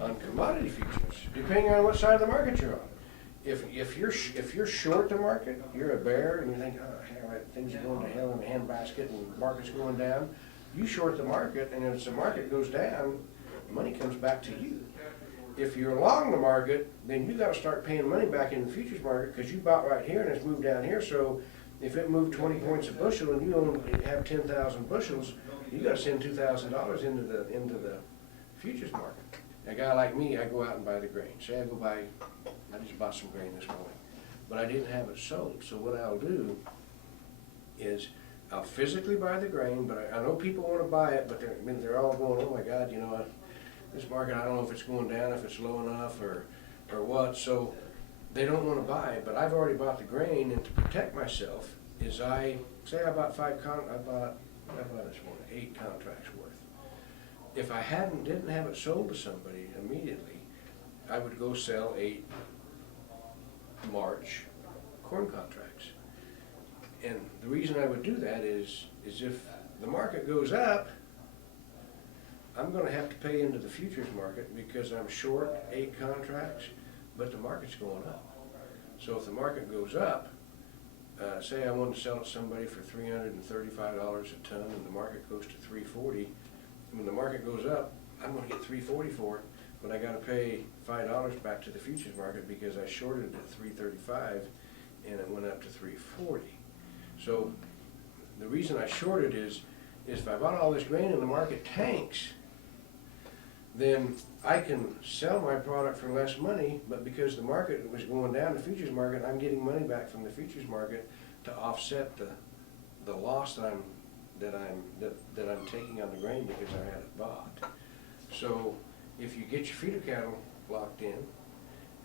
on commodity futures, depending on what side of the market you're on. If you're short the market, you're a bear, and you think, oh, hell, things are going to hell in a handbasket and the market's going down. You short the market, and as the market goes down, money comes back to you. If you're long the market, then you got to start paying money back in the futures market because you bought right here and it's moved down here. So if it moved 20 points a bushel and you only have 10,000 bushels, you got to send $2,000 into the futures market. A guy like me, I go out and buy the grain. Say I just bought some grain this morning, but I didn't have it sold. So what I'll do is I'll physically buy the grain, but I know people want to buy it, but they're all going, oh my God, you know, this market, I don't know if it's going down, if it's low enough or what. So they don't want to buy it, but I've already bought the grain, and to protect myself is I bought I bought this morning 8 contracts worth. If I didn't have it sold to somebody immediately, I would go sell 8 March corn contracts. And the reason I would do that is if the market goes up, I'm going to have to pay into the futures market because I'm short 8 contracts, but the market's going up. So if the market goes up, say I want to sell it to somebody for $335 a ton and the market goes to $340, when the market goes up, I'm going to get $340 for it, but I got to pay $5 back to the futures market because I shorted it at $335 and it went up to $340. So the reason I shorted is if I bought all this grain and the market tanks, then I can sell my product for less money, but because the market was going down, the futures market, I'm getting money back from the futures market to offset the loss that I'm taking on the grain because I had it bought. So if you get your feeder cattle locked in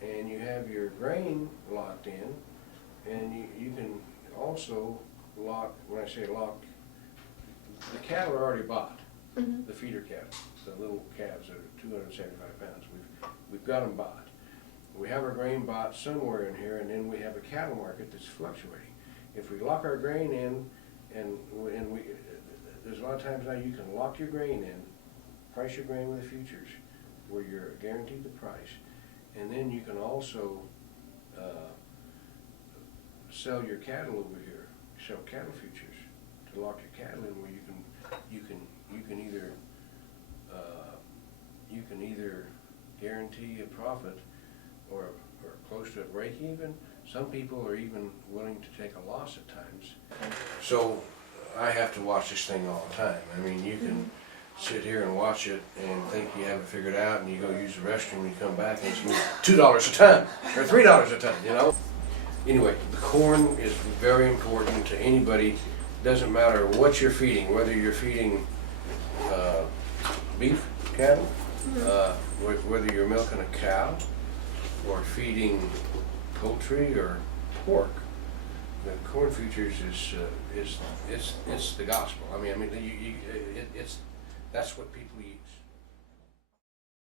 and you have your grain locked in, and you can also lock, when I say lock, the cattle are already bought. Mm-hmm. The feeder cattle, the little calves that are 275 pounds, we've got them bought. We have our grain bought somewhere in here, and then we have a cattle market that's fluctuating. If we lock our grain in, and there's a lot of times now you can lock your grain in, price your grain with the futures, where you're guaranteed the price, and then you can also sell your cattle over here, sell cattle futures to lock your cattle in, where you can either guarantee a profit or close to a break even. Some people are even willing to take a loss at times. So I have to watch this thing all the time. I mean, you can sit here and watch it and think you have it figured out, and you go use the restroom and you come back and it's $2 a ton or $3 a ton, you know? Anyway, the corn is very important to anybody. Doesn't matter what you're feeding, whether you're feeding beef cattle, whether you're milking a cow, or feeding poultry or pork. The corn futures is the gospel. I mean, that's what people use.